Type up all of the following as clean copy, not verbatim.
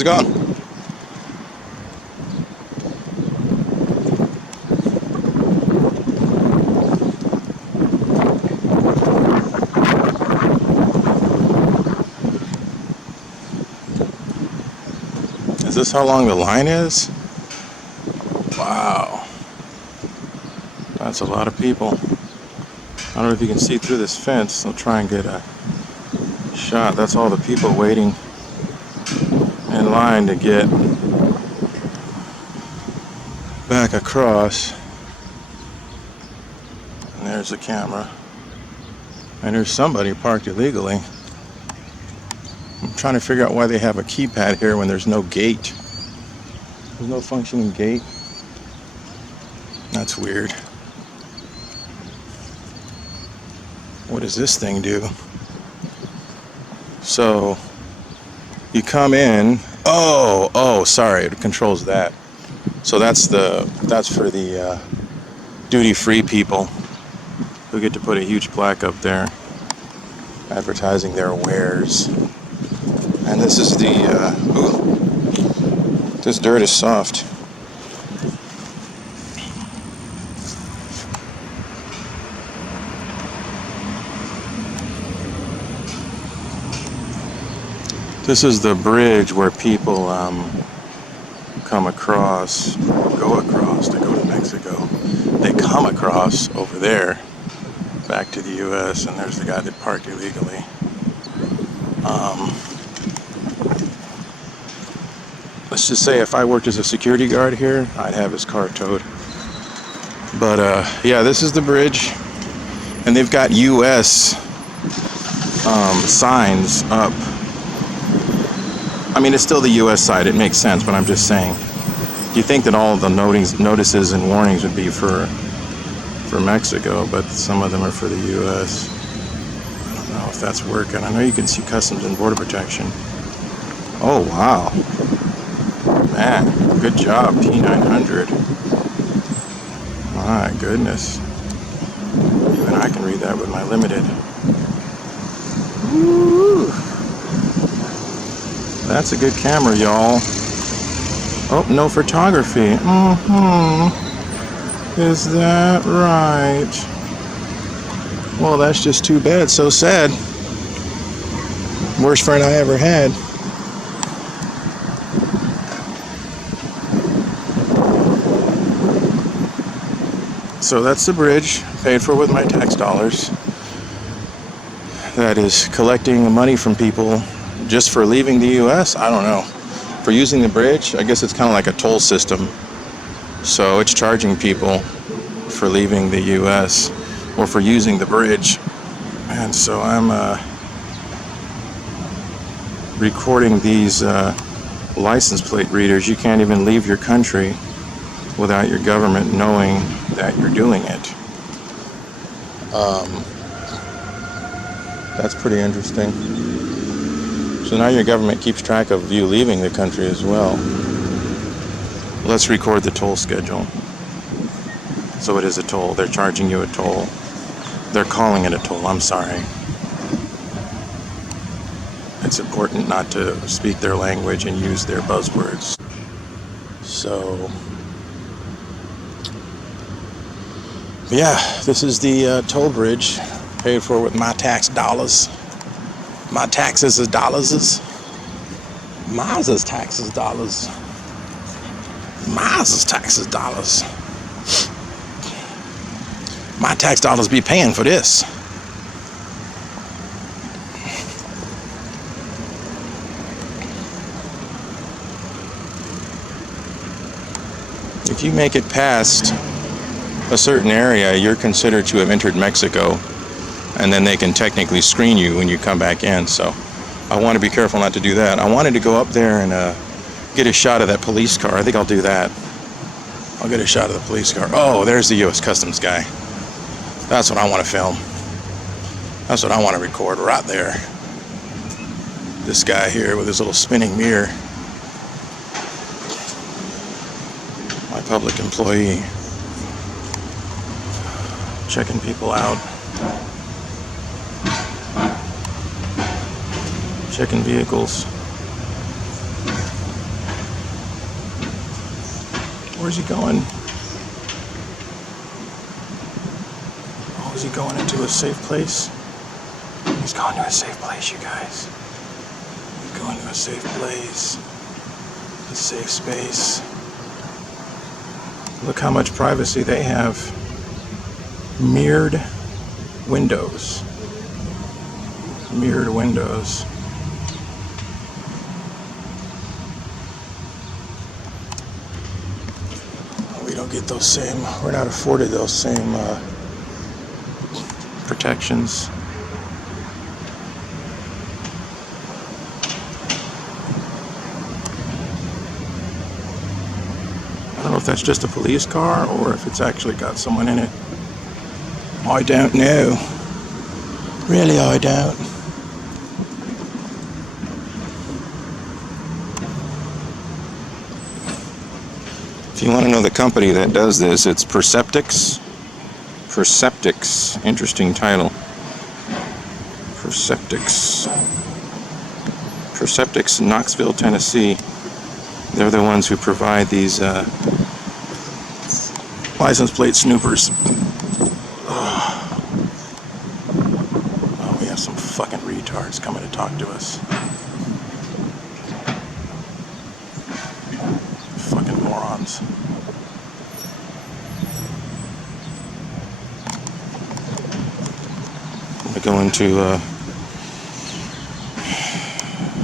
How's it going? Is this how long the line is? Wow. That's a lot of people. I don't know if you can see through this fence. I'll try and get a shot. That's all the people waiting in line to get back across. And there's the camera. And there's somebody parked illegally. I'm trying to figure out why they have a keypad here when there's no gate. There's no functioning gate. That's weird. What does this thing do? So you come in. Oh, sorry, it controls that. So that's for the duty-free people who get to put a huge plaque up there advertising their wares. And this is the this dirt is soft. This is the bridge where people come across, go across to go to Mexico. They come across over there, back to the U.S., and there's the guy that parked illegally. Let's just say if I worked as a security guard here, I'd have his car towed. But yeah, this is the bridge, and they've got U.S. Signs up. I mean, it's still the U.S. side. It makes sense, but I'm just saying. You think that all of the notices and warnings would be for Mexico, but some of them are for the U.S. I don't know if that's working. I know you can see Customs and Border Protection. Oh, wow. Man, good job, P900. My goodness. Even I can read that with my limited. Woo! That's a good camera, y'all. Oh, no photography. Is that right? Well, that's just too bad. So sad. Worst friend I ever had. So that's the bridge, paid for with my tax dollars. That is collecting money from people just for leaving the U.S. I don't know. For using the bridge, I guess it's kind of like a toll system. So it's charging people for leaving the U.S. or for using the bridge. And so I'm recording these license plate readers. You can't even leave your country without your government knowing that you're doing it. That's pretty interesting. So now your government keeps track of you leaving the country as well. Let's record the toll schedule. So it is a toll. They're charging you a toll. They're calling it a toll. I'm sorry. It's important not to speak their language and use their buzzwords. So, yeah, this is the toll bridge paid for with my tax dollars. My taxes is dollars. Mine's taxes dollars. Mine's taxes dollars. My tax dollars be paying for this. If you make it past a certain area, you're considered to have entered Mexico, and then they can technically screen you when you come back in. So I want to be careful not to do that. I wanted to go up there and get a shot of that police car. I think I'll do that. I'll get a shot of the police car. Oh, there's the U.S. Customs guy. That's what I want to film. That's what I want to record right there. This guy here with his little spinning mirror. My public employee. Checking people out. Checking vehicles. Where's he going? Oh, is he going into a safe place? He's going to a safe place, you guys. He's going to a safe place. A safe space. Look how much privacy they have. Mirrored windows. Mirrored windows. We don't get those same, we're not afforded those same protections. I don't know if that's just a police car or if it's actually got someone in it. I don't know. Really, I don't. If you want to know the company that does this, it's Perceptics. Perceptics. Interesting title. Perceptics. Perceptics, Knoxville, Tennessee. They're the ones who provide these license plate snoopers. Oh, we have some fucking retards coming to talk to us. Fucking morons. I'm gonna go into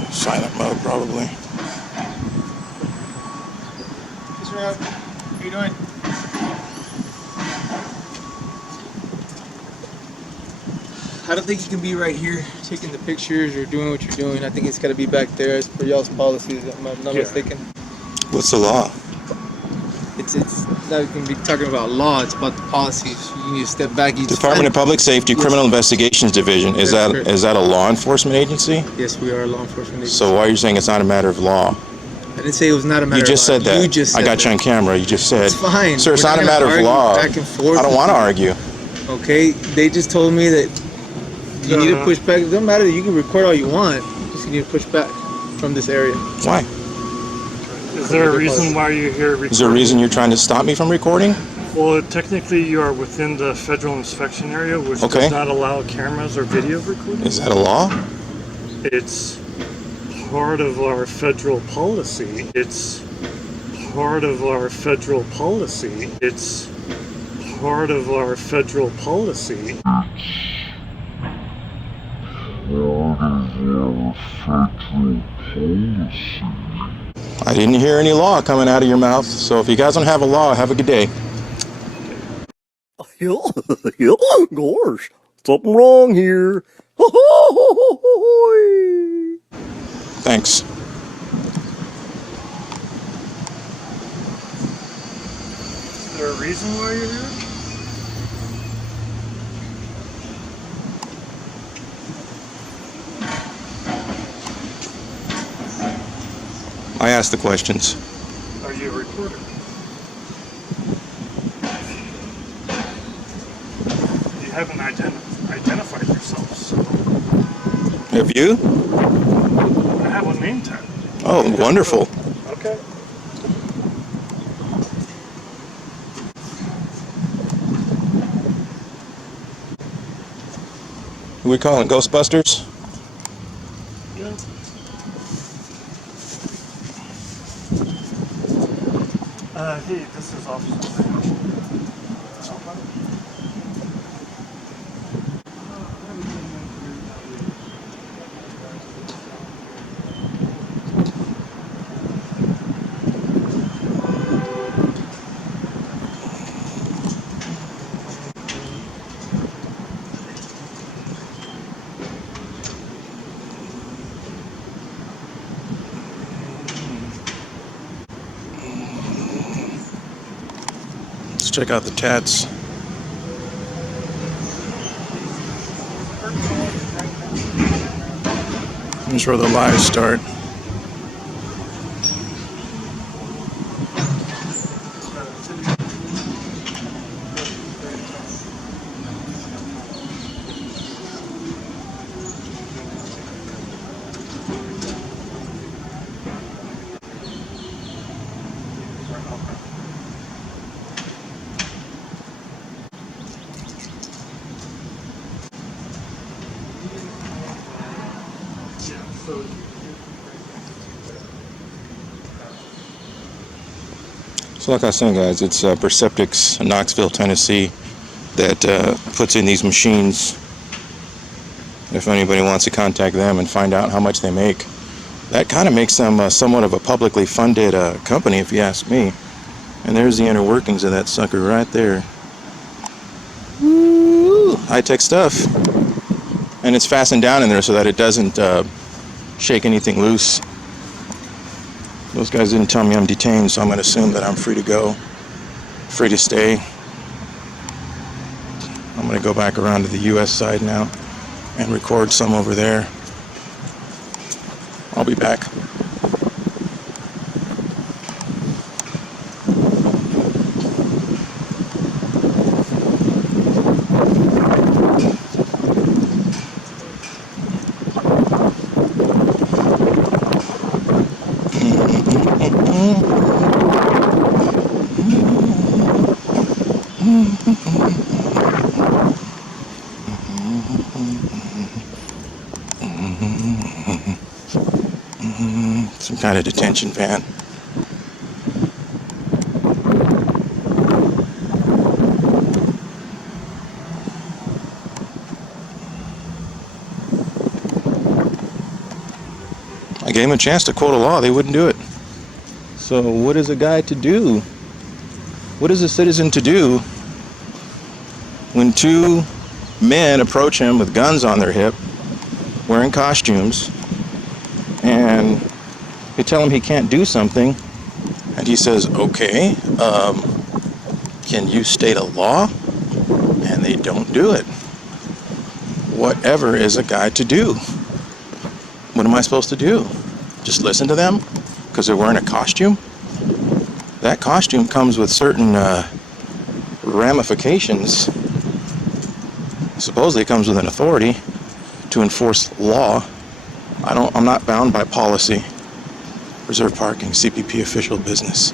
silent mode probably. How you doing? I don't think you can be right here taking the pictures or doing what you're doing. I think it's got to be back there as per y'all's policies, if I'm not mistaken. What's the law? It's not going to be talking about law, it's about the policies. You need to step back. Department of Public Safety, Yes. Criminal Investigations Division. Is that a law enforcement agency? Yes, we are a law enforcement agency. So why are you saying it's not a matter of law? I didn't say it was not a matter of law. You just said that. You just said I got you on camera. You just said. It's fine. Sir, it's We're not a gonna matter of argue law. back and forth I don't want to argue. Okay? They just told me that you need to push back. It doesn't matter. You can record all you want. You just need to push back from this area. Why? Is there a reason why you're here recording? Is there a reason you're trying to stop me from recording? Well, technically you are within the federal inspection area, which does not allow cameras or video recording. Is that a law? It's part of our federal policy. It's part of our federal policy. It's part of our federal policy. I didn't hear any law coming out of your mouth, so if you guys don't have a law, have a good day. Gosh, something wrong here. Thanks. Is there a reason why you're here? I asked the questions. Are you a reporter? You haven't identified yourself, so... Have you? I have a name tag. Oh, wonderful. Okay. Who we calling, Ghostbusters? Yeah. Hey, this is Officer. Let's check out the tats. Here's where the lies start. So like I was saying, guys, it's Perceptics in Knoxville, Tennessee, that puts in these machines. If anybody wants to contact them and find out how much they make, that kind of makes them somewhat of a publicly funded company, if you ask me. And there's the inner workings of that sucker right there. Woo! High-tech stuff. And it's fastened down in there so that it doesn't shake anything loose. Those guys didn't tell me I'm detained, so I'm going to assume that I'm free to go, free to stay. I'm going to go back around to the U.S. side now and record some over there. I'll be back. Some kind of detention van. I gave them a chance to quote a law, they wouldn't do it. So what is a guy to do? What is a citizen to do when two men approach him with guns on their hip, wearing costumes, and they tell him he can't do something, and he says, okay, can you state a law? And they don't do it. Whatever is a guy to do? What am I supposed to do? Just listen to them because they're wearing a costume? That costume comes with certain ramifications. Supposedly it comes with an authority to enforce law. I'm not bound by policy. Reserve parking, CPP official business.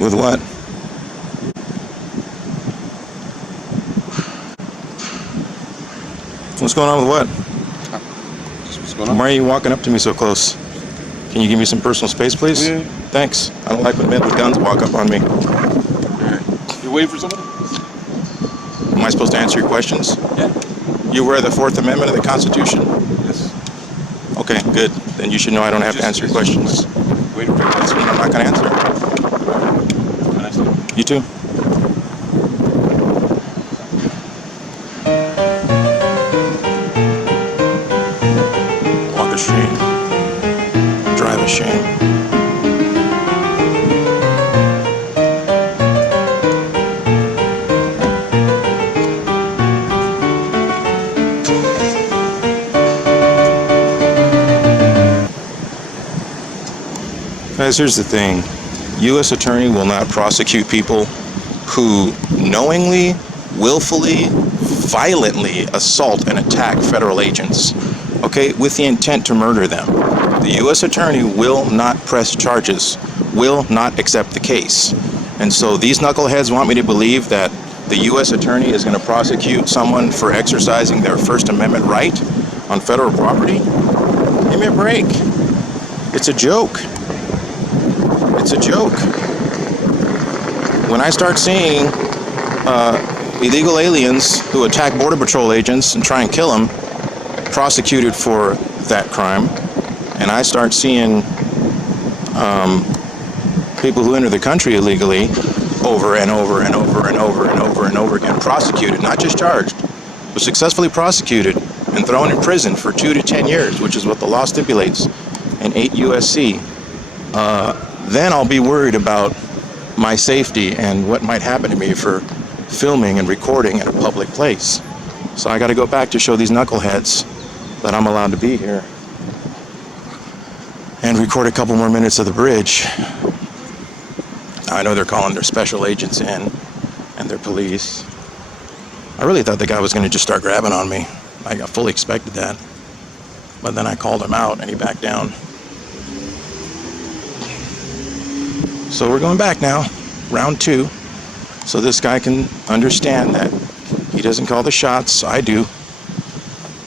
With what? What's going on with what? What's going on? Why are you walking up to me so close? Can you give me some personal space, please? Yeah. Thanks. I don't like when men with guns walk up on me. You waiting for somebody? Am I supposed to answer your questions? Yeah. You aware of the Fourth Amendment of the Constitution? Yes. Okay, good. Then you should know I don't have to answer your questions. Waiting for That's when I'm not going to answer. You too. Walk a shame. Drive a shame. Guys, here's the thing. U.S. Attorney will not prosecute people who knowingly, willfully, violently assault and attack federal agents, okay, with the intent to murder them. The U.S. Attorney will not press charges, will not accept the case. And so these knuckleheads want me to believe that the U.S. Attorney is going to prosecute someone for exercising their First Amendment right on federal property? Give me a break. It's a joke. It's a joke. When I start seeing illegal aliens who attack Border Patrol agents and try and kill them prosecuted for that crime, and I start seeing people who enter the country illegally over and over and over and over and over and over again prosecuted, not just charged, but successfully prosecuted and thrown in prison for 2 to 10 years, which is what the law stipulates in 8 U.S.C., then I'll be worried about my safety and what might happen to me for filming and recording at a public place. So I got to go back to show these knuckleheads that I'm allowed to be here and record a couple more minutes of the bridge. I know they're calling their special agents in and their police. I really thought the guy was going to just start grabbing on me. I fully expected that. But then I called him out and he backed down. So we're going back now, round 2, so this guy can understand that he doesn't call the shots, I do.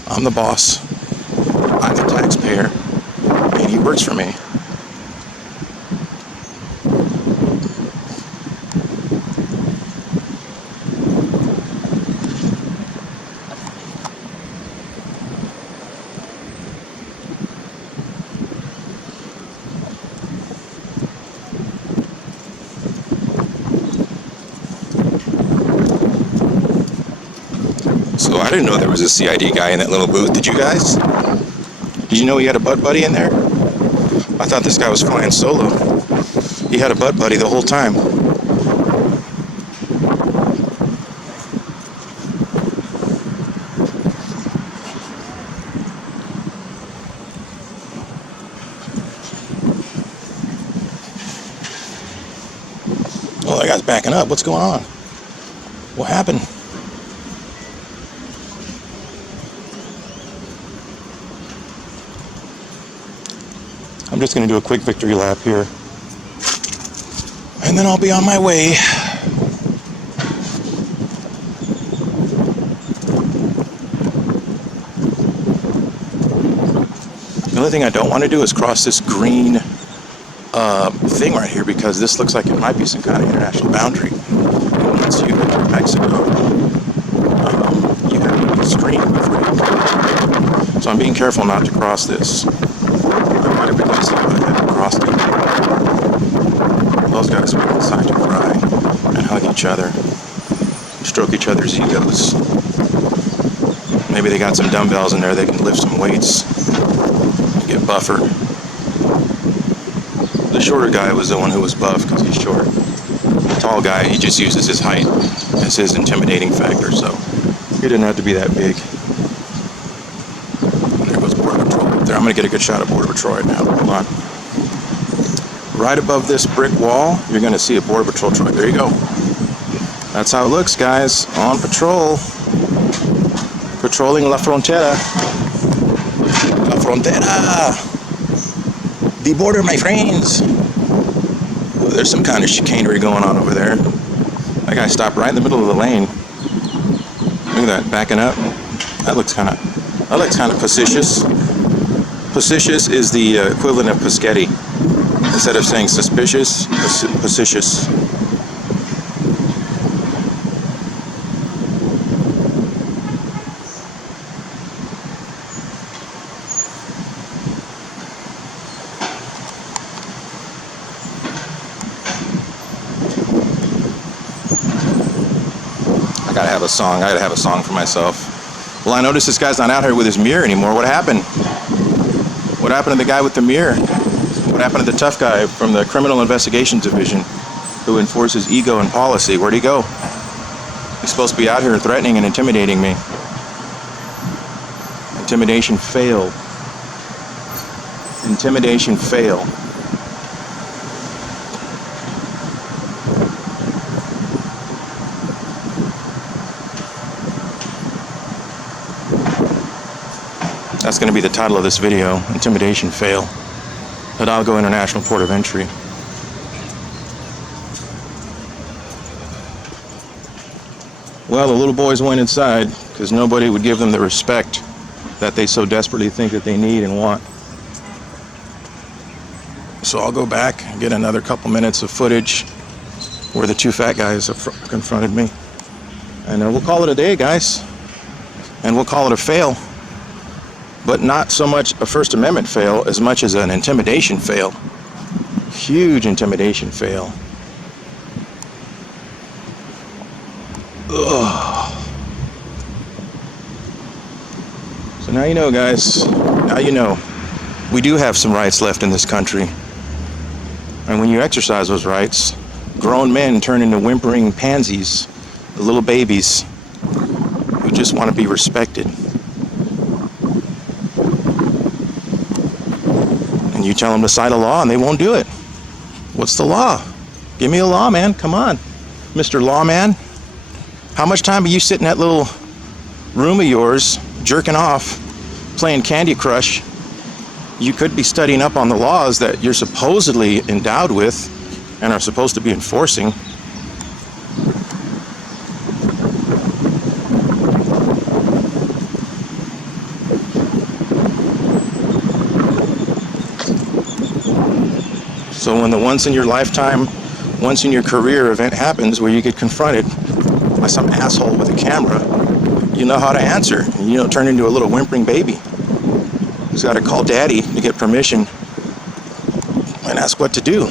I'm the boss, I'm the taxpayer, and he works for me. So I didn't know there was a CID guy in that little booth. Did you guys? Did you know he had a butt buddy in there? I thought this guy was flying solo. He had a butt buddy the whole time. Oh, that guy's backing up. What's going on? What happened? I'm just going to do a quick victory lap here, and then I'll be on my way. The only thing I don't want to do is cross this green thing right here, because this looks like it might be some kind of international boundary. And once you enter Mexico, you have to be screened before you can. So I'm being careful not to cross this. I might have been easy, but I haven't crossed it. Those guys went inside to cry and hug each other, stroke each other's egos. Maybe they got some dumbbells in there, they can lift some weights and get buffer. The shorter guy was the one who was buff because he's short. The tall guy, he just uses his height as his intimidating factor, so he didn't have to be that big. There goes Border Patrol up there. I'm going to get a good shot of Border Patrol right now. Hold on. Right above this brick wall, you're going to see a Border Patrol truck. There you go. That's how it looks, guys. On patrol. Patrolling La Frontera. La Frontera. The border, my friends. Oh, there's some kind of chicanery going on over there. That guy stopped right in the middle of the lane. Look at that, backing up. That looks kind of facetious. Facetious is the equivalent of Pescetti. Instead of saying suspicious, facetious. I gotta have a song for myself. Well, I noticed this guy's not out here with his mirror anymore. What happened? What happened to the guy with the mirror? What happened to the tough guy from the Criminal Investigations Division who enforces ego and policy? Where'd he go? He's supposed to be out here threatening and intimidating me. Intimidation failed. Intimidation failed. That's going to be the title of this video, Intimidation Fail. Hidalgo International Port of Entry. Well, the little boys went inside because nobody would give them the respect that they so desperately think that they need and want. So I'll go back and get another couple minutes of footage where the two fat guys have confronted me. And we'll call it a day, guys. And we'll call it a fail. But not so much a First Amendment fail as much as an intimidation fail. Huge intimidation fail. Ugh. So now you know, guys. Now you know. We do have some rights left in this country. And when you exercise those rights, grown men turn into whimpering pansies, little babies who just want to be respected. And you tell them to cite a law and they won't do it. What's the law? Give me a law, man. Come on, Mr. Lawman. How much time are you sitting in that little room of yours, jerking off, playing Candy Crush? You could be studying up on the laws that you're supposedly endowed with and are supposed to be enforcing. So when the once in your lifetime, once in your career event happens where you get confronted by some asshole with a camera, you know how to answer. You don't turn into a little whimpering baby who's got to call daddy to get permission and ask what to do.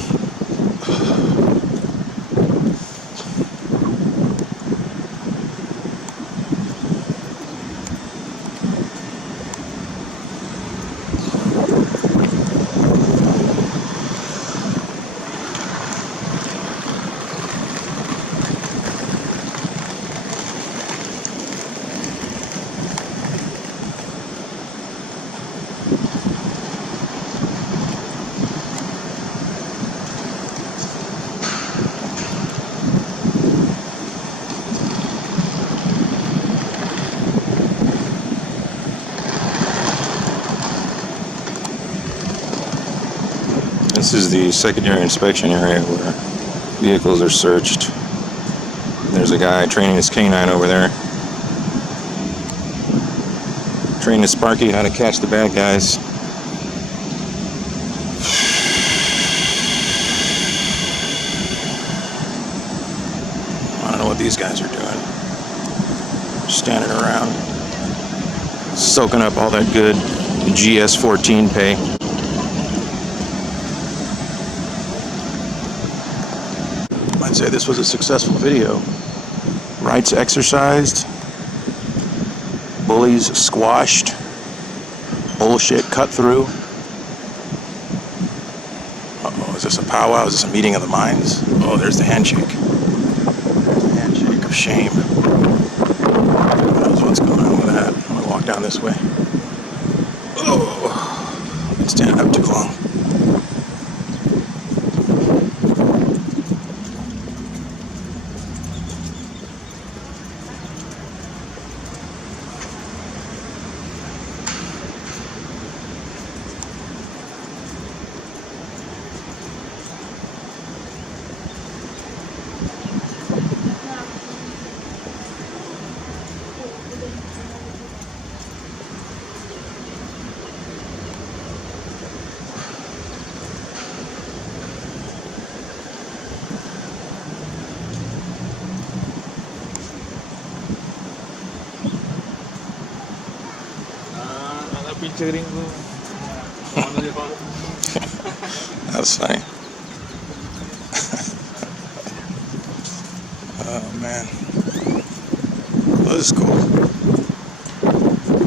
This is the secondary inspection area where vehicles are searched. There's a guy training his canine over there. Training Sparky how to catch the bad guys. I don't know what these guys are doing. Standing around, soaking up all that good GS-14 pay. I'd say this was a successful video. Rights exercised, bullies squashed, bullshit cut through. Uh-oh, is this a powwow? Is this a meeting of the minds? Oh, there's the handshake. The handshake of shame. Who knows what's going on with that? I'm gonna walk down this way. Oh, I've been standing up too long. That's funny. Oh man, well, this is cool.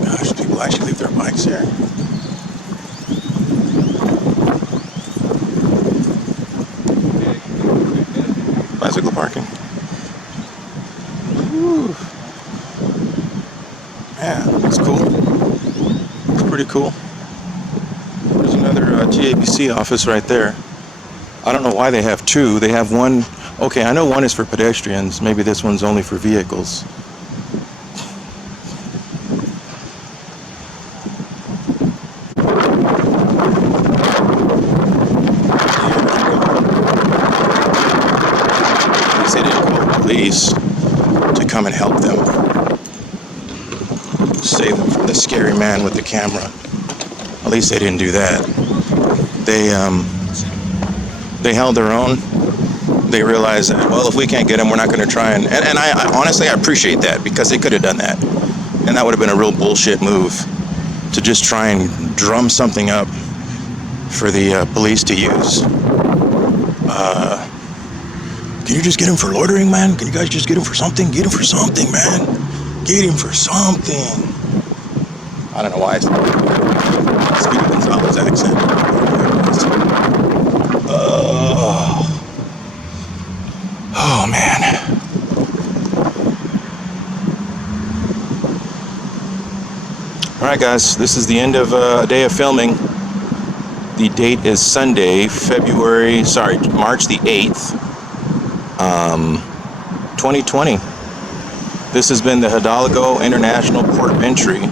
Gosh, people actually leave their bikes here. Bicycle parking. Whew. Yeah, looks cool. It's pretty cool. There's another TABC office right there. I don't know why they have two. They have one. Okay, I know one is for pedestrians. Maybe this one's only for vehicles. police to come and help them. Save them from the scary man with the camera. At least they didn't do that. They held their own. They realized that, well, if we can't get them, we're not going to try and I honestly, I appreciate that, because they could have done that. And that would have been a real bullshit move, to just try and drum something up for the police to use. Can you just get him for loitering, man? Can you guys just get him for something? Get him for something, man. Get him for something. I don't know why it's Speedy Gonzalez accent. Oh, man. All right, guys, this is the end of a day of filming. The date is Sunday, March the 8th, 2020. This has been the Hidalgo International Port of Entry.